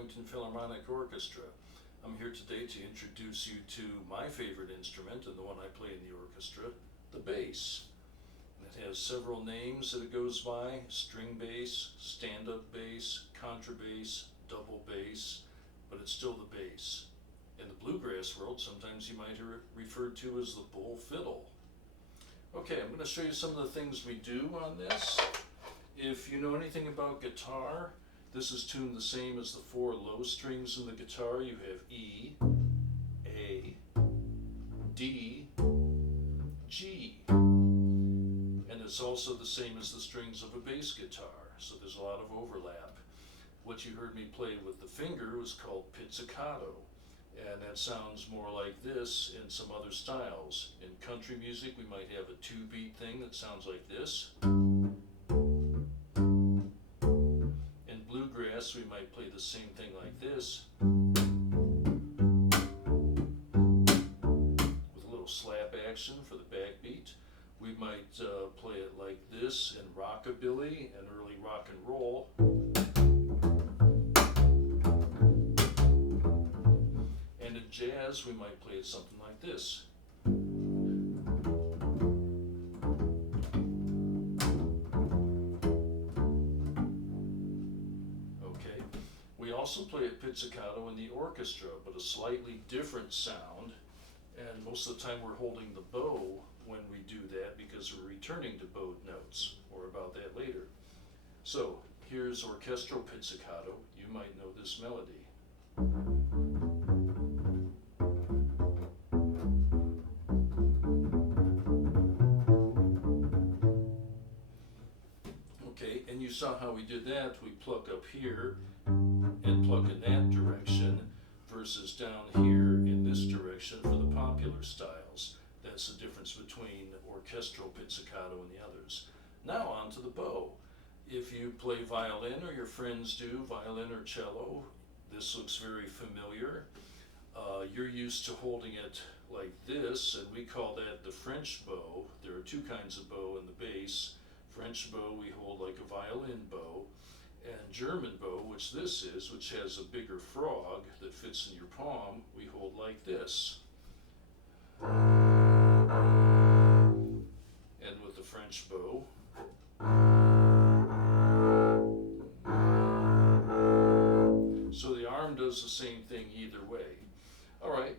Arlington Philharmonic Orchestra. I'm here today to introduce you to my favorite instrument and the one I play in the orchestra, the bass. It has several names that it goes by: string bass, stand-up bass, contrabass, double bass, but it's still the bass. In the bluegrass world, sometimes you might hear it referred to as the bull fiddle. Okay, I'm going to show you some of the things we do on this. If you know anything about guitar, this is tuned the same as the four low strings in the guitar. You have E, A, D, G. And it's also the same as the strings of a bass guitar, so there's a lot of overlap. What you heard me play with the finger was called pizzicato, and that sounds more like this in some other styles. In country music, we might have a two-beat thing that sounds like this. In bluegrass, we might play the same thing like this, with a little slap action for the backbeat. We might play it like this in rockabilly and early rock and roll. And in jazz, we might play it something like this. Okay, we also play a pizzicato in the orchestra, but a slightly different sound. And most of the time we're holding the bow when we do that because we're returning to bowed notes. More about that later. So here's orchestral pizzicato. You might know this melody. Okay, and you saw how we did that. We pluck up here and pluck in that direction versus down here in this direction for the popular styles. That's the difference between orchestral pizzicato and the others. Now on to the bow. If you play violin, or your friends do, violin or cello, this looks very familiar. You're used to holding it like this, and we call that the French bow. There are two kinds of bow in the bass. French bow we hold like a violin bow, and German bow, which this is, which has a bigger frog that fits in your palm, we hold like this. And with the French bow, so the arm does the same thing either way. All right,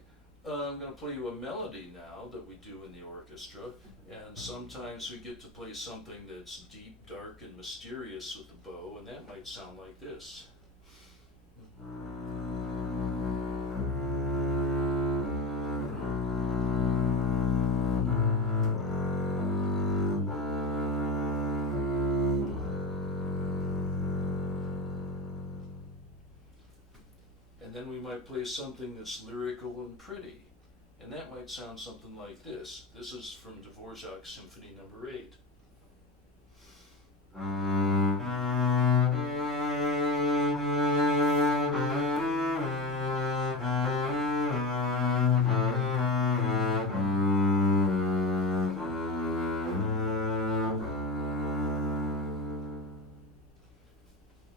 I'm going to play you a melody now that we do in the orchestra, and sometimes we get to play something that's deep, dark, and mysterious with the bow, and that might sound like this. And then we might play something that's lyrical and pretty, and that might sound something like this. This is from Dvorak's Symphony No. 8.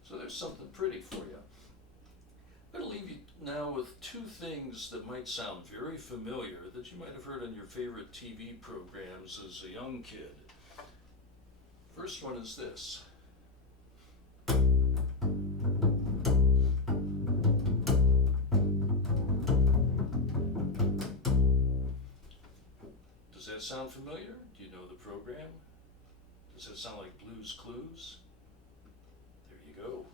So there's something pretty for you. I'm going to leave you now with two things that might sound very familiar that you might have heard on your favorite TV programs as a young kid. First one is this. Does that sound familiar? Do you know the program? Does that sound like Blue's Clues? There you go.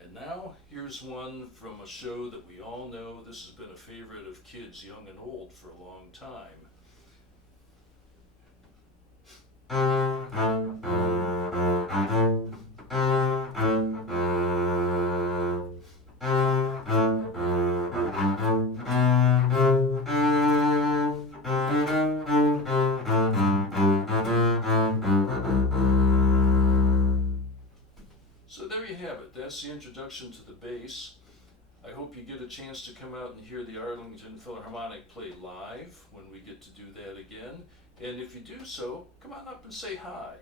And now, here's one from a show that we all know. This has been a favorite of kids, young and old, for a long time. So there you have it. That's the introduction to the bass. I hope you get a chance to come out and hear the Arlington Philharmonic play live when we get to do that again. And if you do so, come on up and say hi.